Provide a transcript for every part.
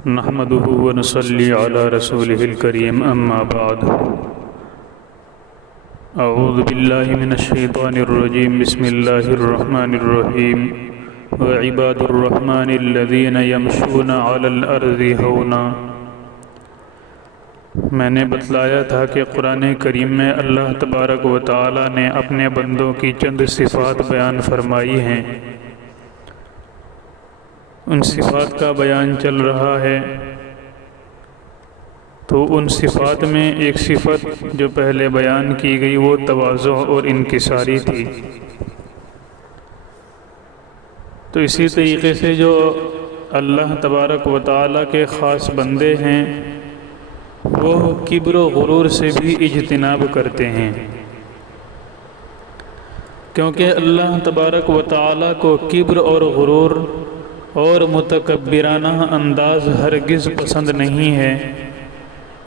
نحمده ونصلي على رسوله الكريم أما بعد أعوذ بالله من الشيطان الرجيم بسم الله الرحمن الرحيم وعباد الرحمن الذين يمشون على الأرض هونا۔ میں نے بتلایا تھا کہ قرآن کریم میں اللہ تبارک و تعالی نے اپنے بندوں کی چند صفات بیان فرمائی ہیں۔ ان صفات کا بیان چل رہا ہے، تو ان صفات میں ایک صفت جو پہلے بیان کی گئی وہ تواضع اور انکساری تھی۔ تو اسی طریقے سے جو اللہ تبارک و تعالی کے خاص بندے ہیں وہ کبر و غرور سے بھی اجتناب کرتے ہیں، کیونکہ اللہ تبارک و تعالی کو کبر اور غرور اور متکبرانہ انداز ہرگز پسند نہیں ہے۔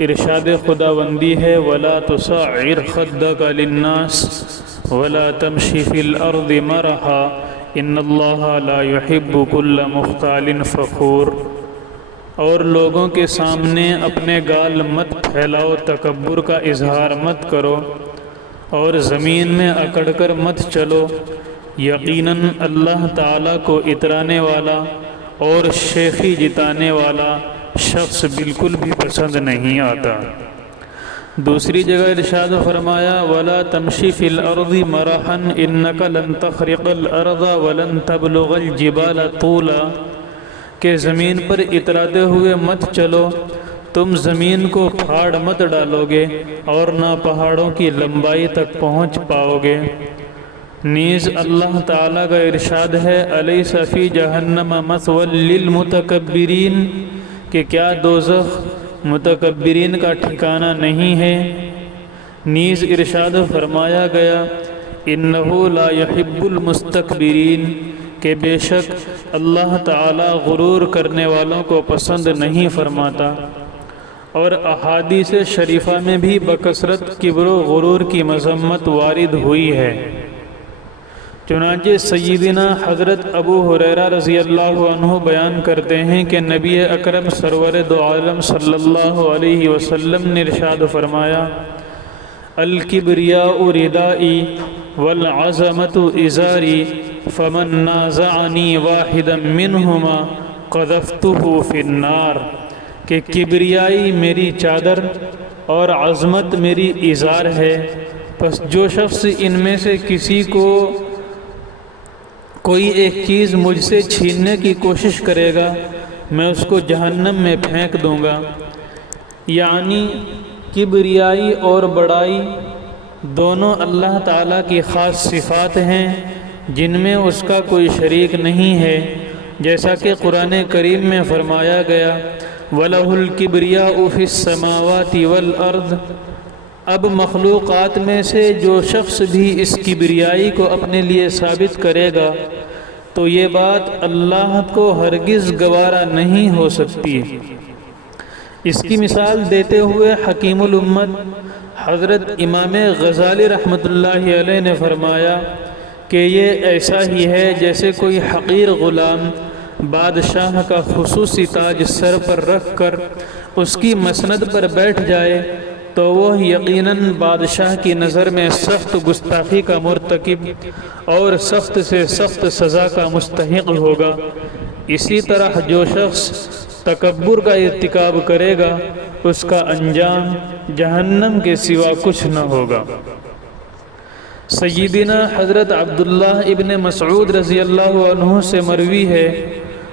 ارشاد خداوندی ہے وَلَا تُصَعِّرْ خَدَّكَ لِلنَّاسِ وَلَا تَمْشِ فِي الْأَرْضِ مَرَحًا إِنَّ اللَّهَ لَا يُحِبُّ كُلَّ مُخْتَالٍ فَخُورٍ۔ اور لوگوں کے سامنے اپنے گال مت پھیلاؤ، تکبر کا اظہار مت کرو اور زمین میں اکڑ کر مت چلو، یقیناً اللہ تعالیٰ کو اترانے والا اور شیخی جتانے والا شخص بالکل بھی پسند نہیں آتا۔ دوسری جگہ ارشاد فرمایا وَلَا تَمْشِ فِي الْأَرْضِ مَرَحًا إِنَّكَ لَن تَخْرِقَ الْأَرْضَ وَلَن تَبْلُغَ الْجِبَالَ طُولًا، کہ زمین پر اتراتے ہوئے مت چلو، تم زمین کو پھاڑ مت ڈالو گے اور نہ پہاڑوں کی لمبائی تک پہنچ پاؤ گے۔ نیز اللہ تعالیٰ کا ارشاد ہے الیس فی جہنم مثوی للمتکبرین، کہ کیا دوزخ متکبرین کا ٹھکانہ نہیں ہے۔ نیز ارشاد فرمایا گیا انہ لا یحب المستکبرین، کہ بے شک اللہ تعالیٰ غرور کرنے والوں کو پسند نہیں فرماتا۔ اور احادیث شریفہ میں بھی بکثرت کبر و غرور کی مذمت وارد ہوئی ہے۔ چنانچہ سیدنا حضرت ابو ہریرہ رضی اللہ عنہ بیان کرتے ہیں کہ نبی اکرم سرور دو عالم صلی اللہ علیہ وسلم نے ارشاد فرمایا الکبریاء ردائی والعظمت ازاری فمن نازعنی واحدا منہما قذفتہ فی النار، کہ کبریائی میری چادر اور عظمت میری ازار ہے، پس جو شخص ان میں سے کسی کو کوئی ایک چیز مجھ سے چھیننے کی کوشش کرے گا میں اس کو جہنم میں پھینک دوں گا۔ یعنی کبریائی اور بڑائی دونوں اللہ تعالیٰ کی خاص صفات ہیں جن میں اس کا کوئی شریک نہیں ہے، جیسا کہ قرآن کریم میں فرمایا گیا وَلَهُ الْكِبْرِيَاءُ فِي السَّمَاوَاتِ وَالْأَرْضِ۔ اب مخلوقات میں سے جو شخص بھی اس کبریائی کو اپنے لیے ثابت کرے گا تو یہ بات اللہ کو ہرگز گوارا نہیں ہو سکتی۔ اس کی مثال دیتے ہوئے حکیم الامت حضرت امام غزالی رحمۃ اللہ علیہ نے فرمایا کہ یہ ایسا ہی ہے جیسے کوئی حقیر غلام بادشاہ کا خصوصی تاج سر پر رکھ کر اس کی مسند پر بیٹھ جائے تو وہ یقیناً بادشاہ کی نظر میں سخت گستاخی کا مرتکب اور سخت سے سخت سزا کا مستحق ہوگا۔ اسی طرح جو شخص تکبر کا ارتکاب کرے گا اس کا انجام جہنم کے سوا کچھ نہ ہوگا۔ سیدنا حضرت عبداللہ ابن مسعود رضی اللہ عنہ سے مروی ہے،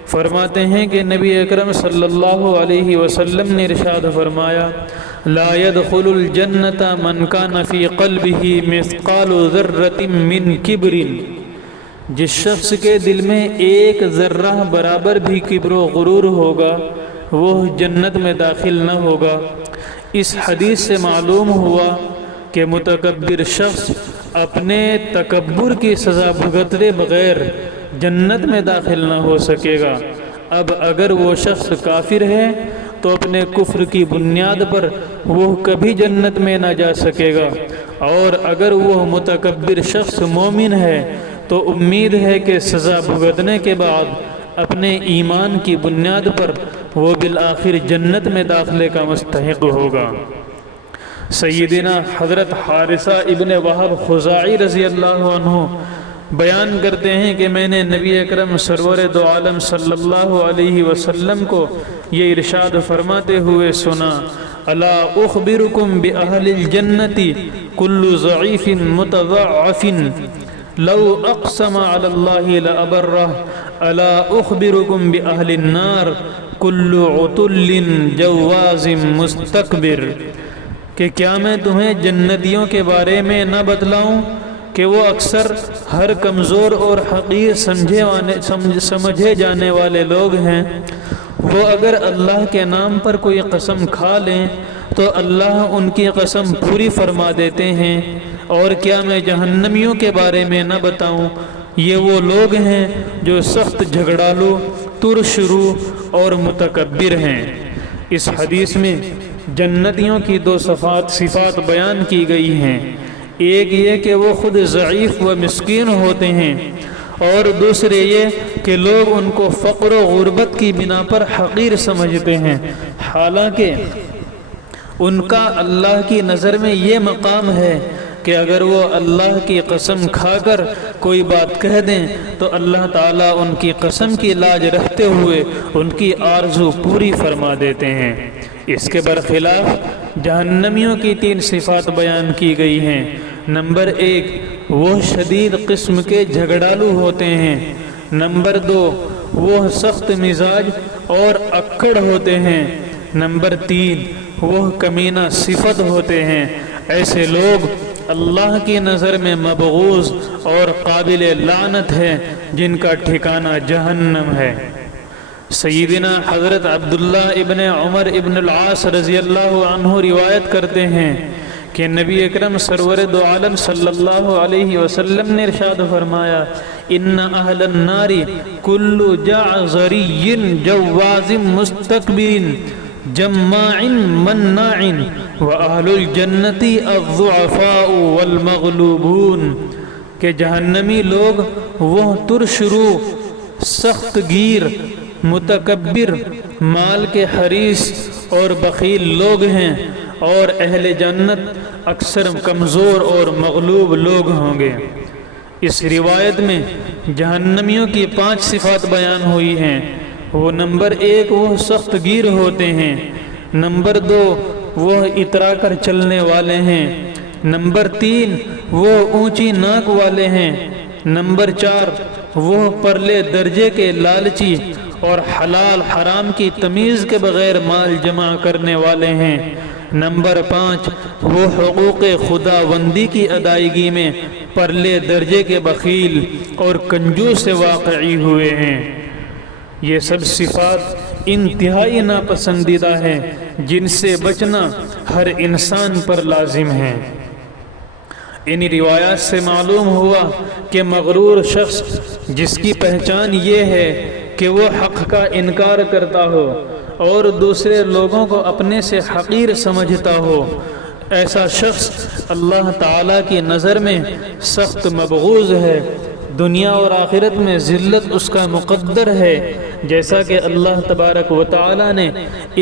فرماتے ہیں کہ نبی اکرم صلی اللہ علیہ وسلم نے ارشاد فرمایا لا يدخل الجنة من كان في قلبه مثقال ذرة من کبر، جس شخص کے دل میں ایک ذرہ برابر بھی کبر و غرور ہوگا وہ جنت میں داخل نہ ہوگا۔ اس حدیث سے معلوم ہوا کہ متکبر شخص اپنے تکبر کی سزا بھگتے بغیر جنت میں داخل نہ ہو سکے گا۔ اب اگر وہ شخص کافر ہے تو اپنے کفر کی بنیاد پر وہ کبھی جنت میں نہ جا سکے گا، اور اگر وہ متکبر شخص مومن ہے تو امید ہے کہ سزا بھگتنے کے بعد اپنے ایمان کی بنیاد پر وہ بالآخر جنت میں داخلے کا مستحق ہوگا۔ سیدنا حضرت حارثہ ابن وہب خزاعی رضی اللہ عنہ بیان کرتے ہیں کہ میں نے نبی اکرم سرور دو عالم صلی اللہ علیہ وسلم کو یہ ارشاد فرماتے ہوئے سنا، الا اخبرکم بأہل الجنت کل ضعیف متضعف لو اقسم علی اللہ لأبرہ، الا اخبرکم بأہل النار کل عتل جواز مستکبر، کہ کیا میں تمہیں جنتیوں کے بارے میں نہ بتلاؤں کہ وہ اکثر ہر کمزور اور حقیر سمجھے جانے والے لوگ ہیں، وہ اگر اللہ کے نام پر کوئی قسم کھا لیں تو اللہ ان کی قسم پوری فرما دیتے ہیں، اور کیا میں جہنمیوں کے بارے میں نہ بتاؤں، یہ وہ لوگ ہیں جو سخت جھگڑالو، ترشرو اور متکبر ہیں۔ اس حدیث میں جنتیوں کی دو صفات بیان کی گئی ہیں، ایک یہ کہ وہ خود ضعیف و مسکین ہوتے ہیں، اور دوسرے یہ کہ لوگ ان کو فقر و غربت کی بنا پر حقیر سمجھتے ہیں، حالانکہ ان کا اللہ کی نظر میں یہ مقام ہے کہ اگر وہ اللہ کی قسم کھا کر کوئی بات کہہ دیں تو اللہ تعالیٰ ان کی قسم کی لاج رکھتے ہوئے ان کی آرزو پوری فرما دیتے ہیں۔ اس کے برخلاف جہنمیوں کی 3 صفات بیان کی گئی ہیں۔ نمبر 1، وہ شدید قسم کے جھگڑالو ہوتے ہیں۔ نمبر 2، وہ سخت مزاج اور اکڑ ہوتے ہیں۔ نمبر 3، وہ کمینہ صفت ہوتے ہیں۔ ایسے لوگ اللہ کی نظر میں مبغوض اور قابل لعنت ہے، جن کا ٹھکانہ جہنم ہے۔ سیدنا حضرت عبداللہ ابن عمر ابن العاص رضی اللہ عنہ روایت کرتے ہیں کہ نبی اکرم سرور دو عالم صلی اللہ علیہ وسلم نے ارشاد فرمایا، ان اہل النار کل جعزری جواز مستکبر جماع مناع واہل الجنت الضعفاء والمغلوبون، کہ جہنمی لوگ وہ ترشرو، سخت گیر، متکبر، مال کے حریص اور بخیل لوگ ہیں، اور اہل جنت اکثر کمزور اور مغلوب لوگ ہوں گے۔ اس روایت میں جہنمیوں کی 5 صفات بیان ہوئی ہیں۔ وہ نمبر 1، وہ سخت گیر ہوتے ہیں۔ نمبر 2، وہ اترا کر چلنے والے ہیں۔ نمبر 3، وہ اونچی ناک والے ہیں۔ نمبر 4، وہ پرلے درجے کے لالچی اور حلال حرام کی تمیز کے بغیر مال جمع کرنے والے ہیں۔ نمبر 5، وہ حقوق خداوندی کی ادائیگی میں پرلے درجے کے بخیل اور کنجوس سے واقعی ہوئے ہیں۔ یہ سب صفات انتہائی ناپسندیدہ ہیں، جن سے بچنا ہر انسان پر لازم ہے۔ ان روایات سے معلوم ہوا کہ مغرور شخص جس کی پہچان یہ ہے کہ وہ حق کا انکار کرتا ہو اور دوسرے لوگوں کو اپنے سے حقیر سمجھتا ہو، ایسا شخص اللہ تعالیٰ کی نظر میں سخت مبغوض ہے، دنیا اور آخرت میں ذلت اس کا مقدر ہے، جیسا کہ اللہ تبارک و تعالیٰ نے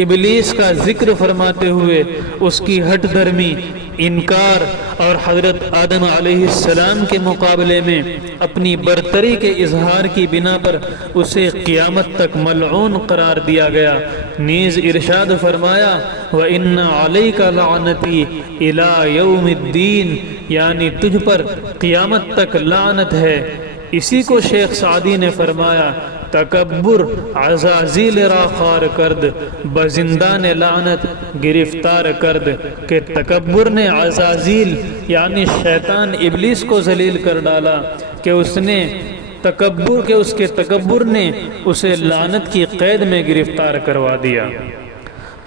ابلیس کا ذکر فرماتے ہوئے اس کی ہٹ دھرمی، انکار اور حضرت آدم علیہ السلام کے مقابلے میں اپنی برتری کے اظہار کی بنا پر اسے قیامت تک ملعون قرار دیا گیا۔ نیز ارشاد فرمایا، وَإِنَّ عَلَيْكَ لَعْنَتِي إِلَىٰ يَوْمِ الدِّينِ، یعنی تجھ پر قیامت تک لعنت ہے۔ اسی کو شیخ سعدی نے فرمایا، تکبر عزازیل را خار کرد، بزندان لعنت گرفتار کرد، کہ تکبر نے عزازیل یعنی شیطان ابلیس کو ذلیل کر ڈالا، کہ اس کے تکبر نے اسے لعنت کی قید میں گرفتار کروا دیا۔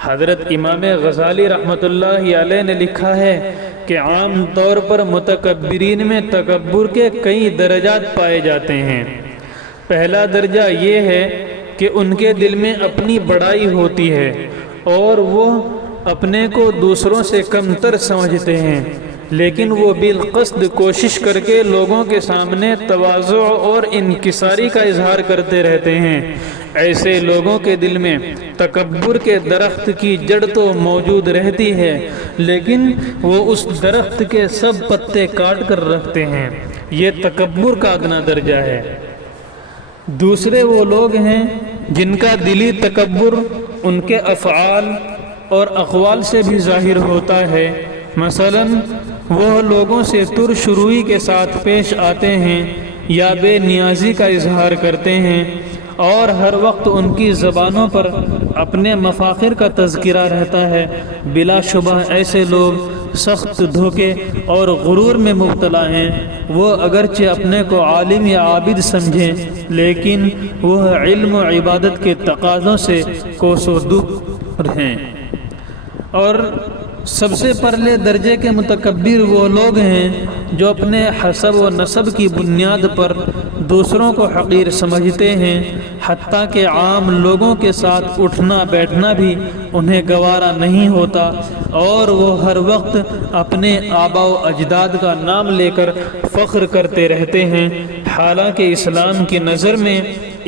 حضرت امام غزالی رحمۃ اللہ علیہ نے لکھا ہے کہ عام طور پر متکبرین میں تکبر کے کئی درجات پائے جاتے ہیں۔ پہلا درجہ یہ ہے کہ ان کے دل میں اپنی بڑائی ہوتی ہے اور وہ اپنے کو دوسروں سے کمتر سمجھتے ہیں، لیکن وہ بالقصد کوشش کر کے لوگوں کے سامنے تواضع اور انکساری کا اظہار کرتے رہتے ہیں۔ ایسے لوگوں کے دل میں تکبر کے درخت کی جڑ تو موجود رہتی ہے، لیکن وہ اس درخت کے سب پتے کاٹ کر رکھتے ہیں۔ یہ تکبر کا ادنا درجہ ہے۔ دوسرے وہ لوگ ہیں جن کا دلی تکبر ان کے افعال اور اقوال سے بھی ظاہر ہوتا ہے۔ مثلا وہ لوگوں سے ترش روئی کے ساتھ پیش آتے ہیں یا بے نیازی کا اظہار کرتے ہیں، اور ہر وقت ان کی زبانوں پر اپنے مفاخر کا تذکرہ رہتا ہے۔ بلا شبہ ایسے لوگ سخت دھوکے اور غرور میں مبتلا ہیں۔ وہ اگرچہ اپنے کو عالم یا عابد سمجھیں، لیکن وہ علم و عبادت کے تقاضوں سے کوسوں دور ہیں۔ اور سب سے پرلے درجے کے متکبر وہ لوگ ہیں جو اپنے حسب و نسب کی بنیاد پر دوسروں کو حقیر سمجھتے ہیں، حتیٰ کہ عام لوگوں کے ساتھ اٹھنا بیٹھنا بھی انہیں گوارا نہیں ہوتا، اور وہ ہر وقت اپنے آباء و اجداد کا نام لے کر فخر کرتے رہتے ہیں، حالانکہ اسلام کی نظر میں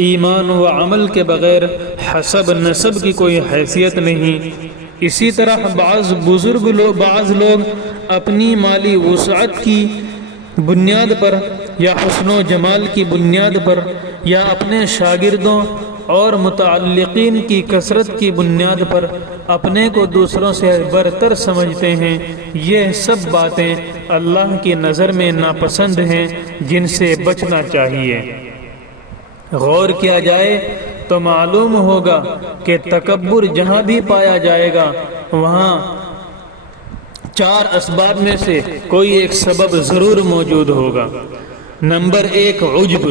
ایمان و عمل کے بغیر حسب نسب کی کوئی حیثیت نہیں۔ اسی طرح بعض لوگ اپنی مالی وسعت کی بنیاد پر یا حسن و جمال کی بنیاد پر یا اپنے شاگردوں اور متعلقین کی کثرت کی بنیاد پر اپنے کو دوسروں سے برتر سمجھتے ہیں۔ یہ سب باتیں اللہ کی نظر میں ناپسند ہیں، جن سے بچنا چاہیے۔ غور کیا جائے تو معلوم ہوگا کہ تکبر جہاں بھی پایا جائے گا وہاں 4 اسباب میں سے کوئی ایک سبب ضرور موجود ہوگا۔ نمبر 1، عجب،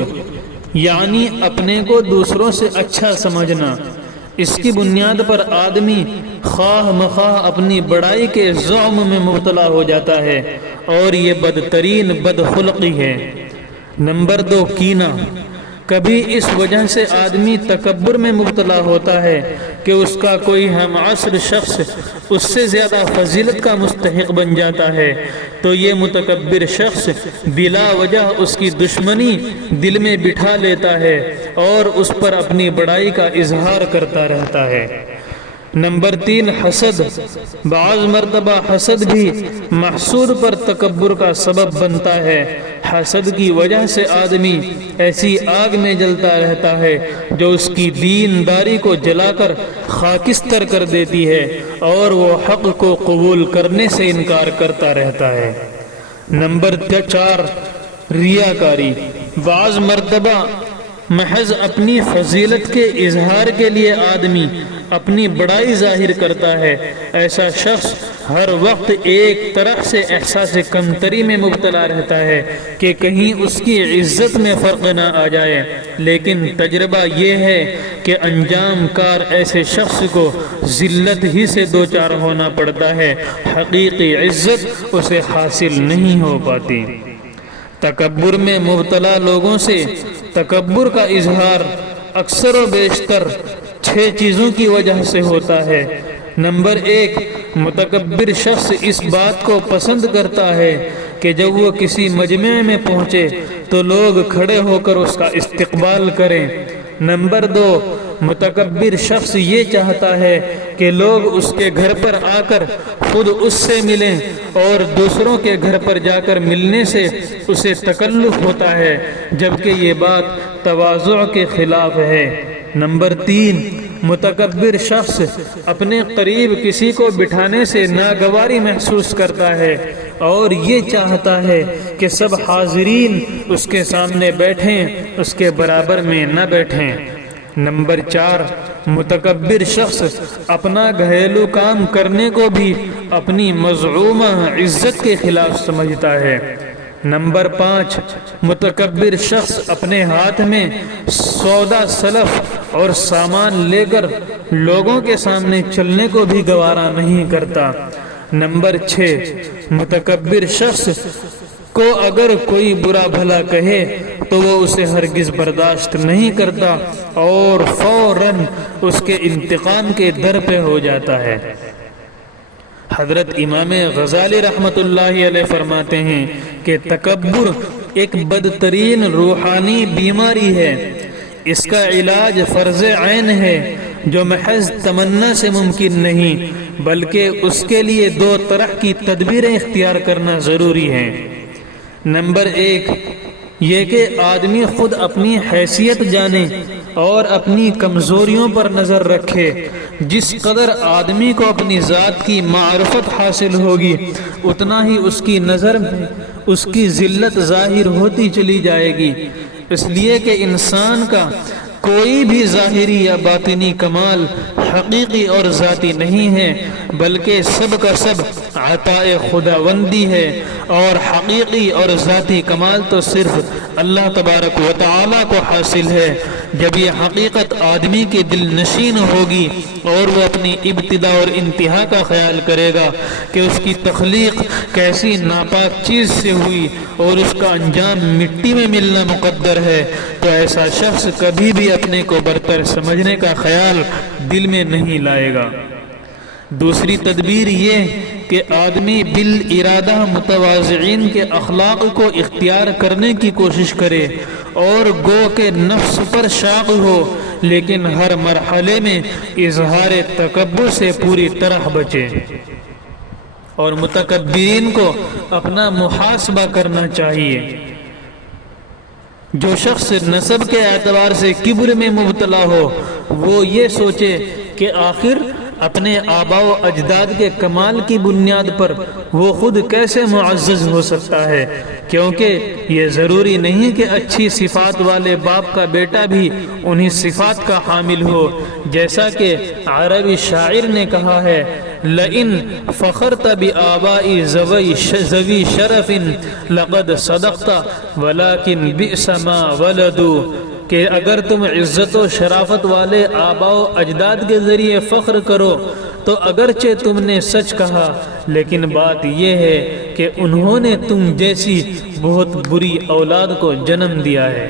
یعنی اپنے کو دوسروں سے اچھا سمجھنا۔ اس کی بنیاد پر آدمی خواہ مخواہ اپنی بڑائی کے زعم میں مبتلا ہو جاتا ہے، اور یہ بدترین بدخلقی ہے۔ نمبر 2، کینہ، کبھی اس وجہ سے آدمی تکبر میں مبتلا ہوتا ہے کہ اس کا کوئی ہم عصر شخص اس سے زیادہ فضیلت کا مستحق بن جاتا ہے، تو یہ متکبر شخص بلا وجہ اس کی دشمنی دل میں بٹھا لیتا ہے اور اس پر اپنی بڑائی کا اظہار کرتا رہتا ہے۔ نمبر 3، حسد، بعض مرتبہ حسد بھی محسود پر تکبر کا سبب بنتا ہے۔ حسد کی وجہ سے آدمی ایسی آگ میں جلتا رہتا ہے جو اس کی دینداری کو جلا کر خاکستر کر دیتی ہے، اور وہ حق کو قبول کرنے سے انکار کرتا رہتا ہے۔ نمبر 4، ریاکاری، بعض مرتبہ محض اپنی فضیلت کے اظہار کے لیے آدمی اپنی بڑائی ظاہر کرتا ہے۔ ایسا شخص ہر وقت ایک طرح سے احساس کمتری میں مبتلا رہتا ہے کہ کہیں اس کی عزت میں فرق نہ آ جائے، لیکن تجربہ یہ ہے کہ انجام کار ایسے شخص کو ذلت ہی سے دوچار ہونا پڑتا ہے، حقیقی عزت اسے حاصل نہیں ہو پاتی۔ تکبر میں مبتلا لوگوں سے تکبر کا اظہار اکثر و بیشتر 6 چیزوں کی وجہ سے ہوتا ہے۔ نمبر 1، متکبر شخص اس بات کو پسند کرتا ہے کہ جب وہ کسی مجمع میں پہنچے تو لوگ کھڑے ہو کر اس کا استقبال کریں۔ نمبر 2، متکبر شخص یہ چاہتا ہے کہ لوگ اس کے گھر پر آ کر خود اس سے ملیں، اور دوسروں کے گھر پر جا کر ملنے سے اسے تکلف ہوتا ہے، جبکہ یہ بات تواضع کے خلاف ہے۔ نمبر 3، متکبر شخص اپنے قریب کسی کو بٹھانے سے ناگواری محسوس کرتا ہے اور یہ چاہتا ہے کہ سب حاضرین اس کے سامنے بیٹھیں، اس کے برابر میں نہ بیٹھیں۔ نمبر 4، متکبر شخص اپنا گھریلو کام کرنے کو بھی اپنی مزعومہ عزت کے خلاف سمجھتا ہے۔ نمبر 5، متکبر شخص اپنے ہاتھ میں سودا سلف اور سامان لے کر لوگوں کے سامنے چلنے کو بھی گوارا نہیں کرتا۔ نمبر 6، متکبر شخص کو اگر کوئی برا بھلا کہے تو وہ اسے ہرگز برداشت نہیں کرتا اور فوراً اس کے انتقام کے در پہ ہو جاتا ہے۔ حضرت امام غزالی رحمۃ اللہ علیہ فرماتے ہیں کہ تکبر ایک بدترین روحانی بیماری ہے، اس کا علاج فرض عین ہے جو محض تمنا سے ممکن نہیں، بلکہ اس کے لیے دو طرح کی تدبیریں اختیار کرنا ضروری ہیں۔ نمبر 1 یہ کہ آدمی خود اپنی حیثیت جانے اور اپنی کمزوریوں پر نظر رکھے۔ جس قدر آدمی کو اپنی ذات کی معرفت حاصل ہوگی اتنا ہی اس کی نظر میں اس کی ذلت ظاہر ہوتی چلی جائے گی، اس لیے کہ انسان کا کوئی بھی ظاہری یا باطنی کمال حقیقی اور ذاتی نہیں ہے، بلکہ سب کا سب عطاء خداوندی ہے، اور حقیقی اور ذاتی کمال تو صرف اللہ تبارک و تعالی کو حاصل ہے۔ جب یہ حقیقت آدمی کے دل نشین ہوگی اور وہ اپنی ابتدا اور انتہا کا خیال کرے گا کہ اس کی تخلیق کیسی ناپاک چیز سے ہوئی اور اس کا انجام مٹی میں ملنا مقدر ہے، تو ایسا شخص کبھی بھی اپنے کو برتر سمجھنے کا خیال دل میں نہیں لائے گا۔ دوسری تدبیر یہ کہ آدمی بالارادہ متواضعین کے اخلاق کو اختیار کرنے کی کوشش کرے اور گو کہ نفس پر شاق ہو، لیکن ہر مرحلے میں اظہار تکبر سے پوری طرح بچے، اور متکبرین کو اپنا محاسبہ کرنا چاہیے۔ جو شخص نسب کے اعتبار سے کبر میں مبتلا ہو وہ یہ سوچے کہ آخر اپنے آباء و اجداد کے کمال کی بنیاد پر وہ خود کیسے معزز ہو سکتا ہے، کیونکہ یہ ضروری نہیں کہ اچھی صفات والے باپ کا بیٹا بھی انہی صفات کا حامل ہو، جیسا کہ عربی شاعر نے کہا ہے لئن فخرت بآبائی ذوی شرف لقد صدقت ولكن بئس ما ولدوا، کہ اگر تم عزت و شرافت والے آباء و اجداد کے ذریعے فخر کرو تو اگرچہ تم نے سچ کہا، لیکن بات یہ ہے کہ انہوں نے تم جیسی بہت بری اولاد کو جنم دیا ہے۔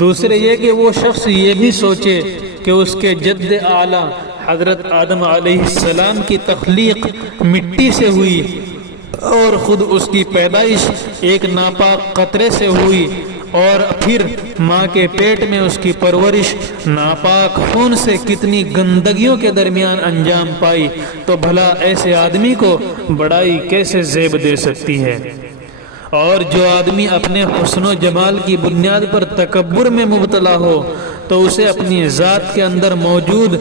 دوسرے یہ کہ وہ شخص یہ بھی سوچے کہ اس کے جد اعلیٰ حضرت آدم علیہ السلام کی تخلیق مٹی سے ہوئی اور خود اس کی پیدائش ایک ناپاک قطرے سے ہوئی، اور پھر ماں کے پیٹ میں اس کی پرورش ناپاک خون سے کتنی گندگیوں کے درمیان انجام پائی، تو بھلا ایسے آدمی کو بڑائی کیسے زیب دے سکتی ہے؟ اور جو آدمی اپنے حسن و جمال کی بنیاد پر تکبر میں مبتلا ہو تو اسے اپنی ذات کے اندر موجود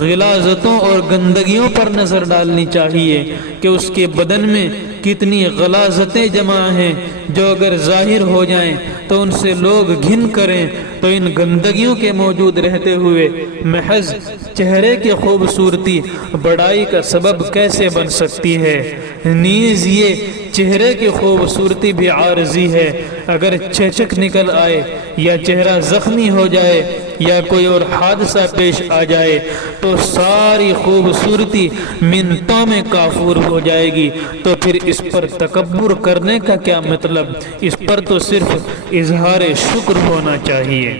غلاظتوں اور گندگیوں پر نظر ڈالنی چاہیے کہ اس کے بدن میں کتنی غلاظتیں جمع ہیں، جو اگر ظاہر ہو جائیں تو ان سے لوگ گھن کریں، تو ان گندگیوں کے موجود رہتے ہوئے محض چہرے کی خوبصورتی بڑائی کا سبب کیسے بن سکتی ہے؟ نیز یہ چہرے کی خوبصورتی بھی عارضی ہے، اگر چہچک نکل آئے یا چہرہ زخمی ہو جائے یا کوئی اور حادثہ پیش آ جائے تو ساری خوبصورتی منٹوں میں کافور ہو جائے گی، تو پھر اس پر تکبر کرنے کا کیا مطلب؟ اس پر تو صرف اظہار شکر ہونا چاہیے۔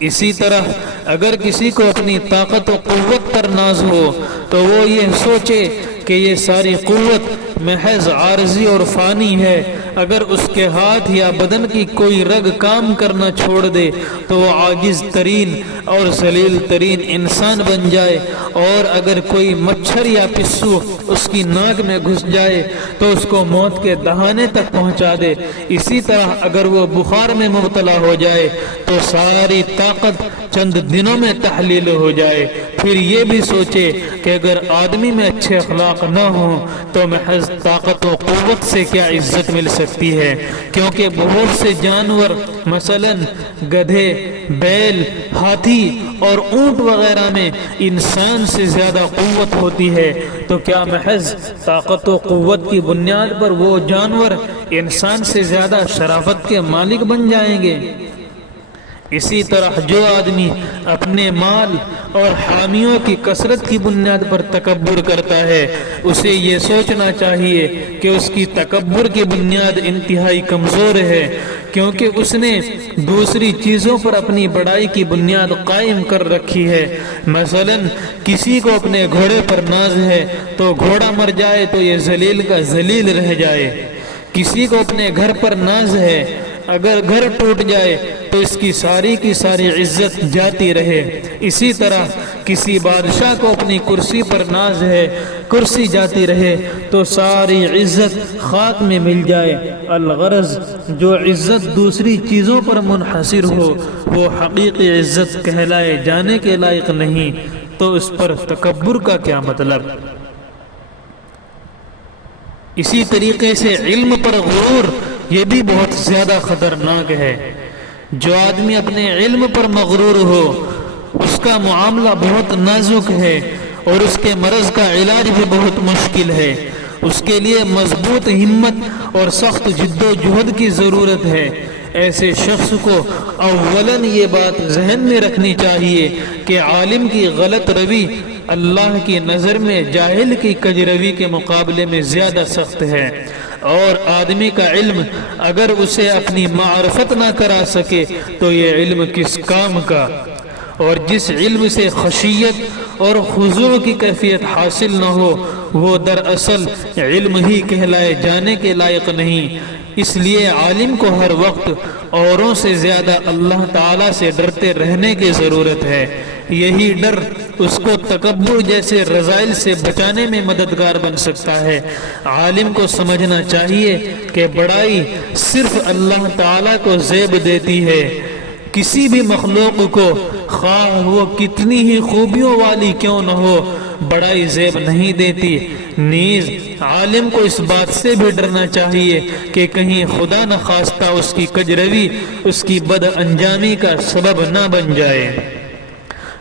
اسی طرح اگر کسی کو اپنی طاقت و قوت پر ناز ہو تو وہ یہ سوچے کہ یہ ساری قوت محض عارضی اور فانی ہے، اگر اس کے ہاتھ یا بدن کی کوئی رگ کام کرنا چھوڑ دے تو وہ عاجز ترین اور ذلیل ترین انسان بن جائے، اور اگر کوئی مچھر یا پسو اس کی ناک میں گھس جائے تو اس کو موت کے دہانے تک پہنچا دے۔ اسی طرح اگر وہ بخار میں مبتلا ہو جائے تو ساری طاقت چند دنوں میں تحلیل ہو جائے۔ پھر یہ بھی سوچے کہ اگر آدمی میں اچھے اخلاق نہ ہوں تو محض طاقت و قوت سے کیا عزت مل سکتی ہے، کیونکہ بہت سے جانور مثلا گدھے، بیل، ہاتھی اور اونٹ وغیرہ میں انسان سے زیادہ قوت ہوتی ہے، تو کیا محض طاقت و قوت کی بنیاد پر وہ جانور انسان سے زیادہ شرافت کے مالک بن جائیں گے؟ اسی طرح جو آدمی اپنے مال اور حامیوں کی کثرت کی بنیاد پر تکبر کرتا ہے اسے یہ سوچنا چاہیے کہ اس کی تکبر کی بنیاد انتہائی کمزور ہے، کیونکہ اس نے دوسری چیزوں پر اپنی بڑائی کی بنیاد قائم کر رکھی ہے۔ مثلا کسی کو اپنے گھوڑے پر ناز ہے تو گھوڑا مر جائے تو یہ ذلیل کا ذلیل رہ جائے، کسی کو اپنے گھر پر ناز ہے اگر گھر ٹوٹ جائے تو اس کی ساری عزت جاتی رہے۔ اسی طرح کسی بادشاہ کو اپنی کرسی پر ناز ہے، کرسی جاتی رہے تو ساری عزت خاک میں مل جائے۔ الغرض جو عزت دوسری چیزوں پر منحصر ہو وہ حقیقی عزت کہلائے جانے کے لائق نہیں، تو اس پر تکبر کا کیا مطلب؟ اسی طریقے سے علم پر غرور یہ بھی بہت زیادہ خطرناک ہے۔ جو آدمی اپنے علم پر مغرور ہو اس کا معاملہ بہت نازک ہے اور اس کے مرض کا علاج بھی بہت مشکل ہے۔ اس کے لیے مضبوط ہمت اور سخت جد و جہد کی ضرورت ہے۔ ایسے شخص کو اولاً یہ بات ذہن میں رکھنی چاہیے کہ عالم کی غلط روی اللہ کی نظر میں جاہل کی کج روی کے مقابلے میں زیادہ سخت ہے، اور آدمی کا علم اگر اسے اپنی معرفت نہ کرا سکے تو یہ علم کس کام کا؟ اور جس علم سے خشیت اور خضوع کی کیفیت حاصل نہ ہو وہ دراصل علم ہی کہلائے جانے کے لائق نہیں۔ اس لیے عالم کو ہر وقت اوروں سے زیادہ اللہ تعالیٰ سے ڈرتے رہنے کی ضرورت ہے۔ یہی ڈر اس کو تکبر جیسے رذائل سے بچانے میں مددگار بن سکتا ہے۔ عالم کو سمجھنا چاہیے کہ بڑائی صرف اللہ تعالیٰ کو زیب دیتی ہے، کسی بھی مخلوق کو خواہ وہ کتنی ہی خوبیوں والی کیوں نہ ہو بڑائی زیب نہیں دیتی۔ نیز عالم کو اس بات سے بھی ڈرنا چاہیے کہ کہیں خدا نخواستہ اس کی کجروی اس کی بد انجامی کا سبب نہ بن جائے۔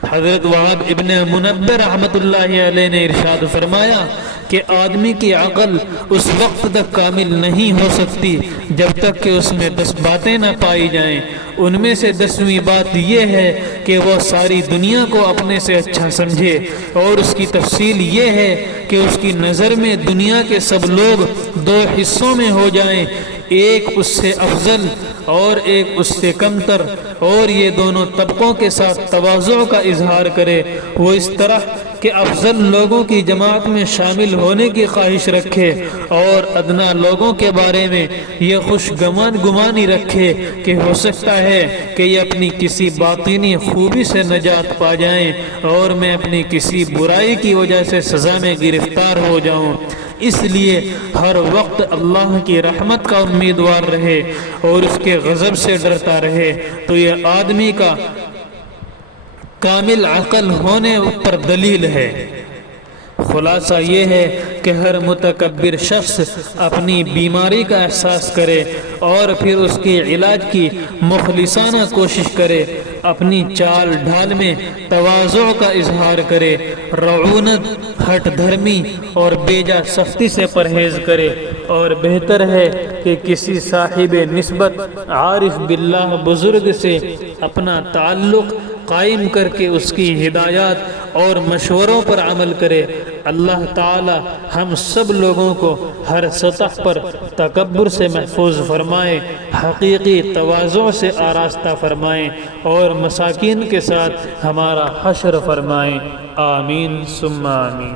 حضرت وہاب ابن منبہ رحمۃ اللہ علیہ نے ارشاد فرمایا کہ آدمی کی عقل اس وقت تک کامل نہیں ہو سکتی جب تک کہ اس میں 10 باتیں نہ پائی جائیں۔ ان میں سے 10ویں بات یہ ہے کہ وہ ساری دنیا کو اپنے سے اچھا سمجھے، اور اس کی تفصیل یہ ہے کہ اس کی نظر میں دنیا کے سب لوگ 2 حصوں میں ہو جائیں، ایک اس سے افضل اور ایک اس سے کمتر، اور یہ دونوں طبقوں کے ساتھ تواضع کا اظہار کرے۔ وہ اس طرح کہ افضل لوگوں کی جماعت میں شامل ہونے کی خواہش رکھے اور ادنا لوگوں کے بارے میں یہ خوش گمانی رکھے کہ ہو سکتا ہے کہ یہ اپنی کسی باطنی خوبی سے نجات پا جائیں اور میں اپنی کسی برائی کی وجہ سے سزا میں گرفتار ہو جاؤں۔ اس لیے ہر وقت اللہ کی رحمت کا امیدوار رہے اور اس کے غضب سے ڈرتا رہے، تو یہ آدمی کا کامل عقل ہونے پر دلیل ہے۔ خلاصہ یہ ہے کہ ہر متکبر شخص اپنی بیماری کا احساس کرے اور پھر اس کے علاج کی مخلصانہ کوشش کرے، اپنی چال ڈھال میں تواضع کا اظہار کرے، رعونت، ہٹ دھرمی اور بیجا سختی سے پرہیز کرے، اور بہتر ہے کہ کسی صاحب نسبت عارف باللہ بزرگ سے اپنا تعلق قائم کر کے اس کی ہدایات اور مشوروں پر عمل کرے۔ اللہ تعالی ہم سب لوگوں کو ہر سطح پر تکبر سے محفوظ فرمائے، حقیقی تواضع سے آراستہ فرمائے اور مساکین کے ساتھ ہمارا حشر فرمائے۔ آمین ثم آمین۔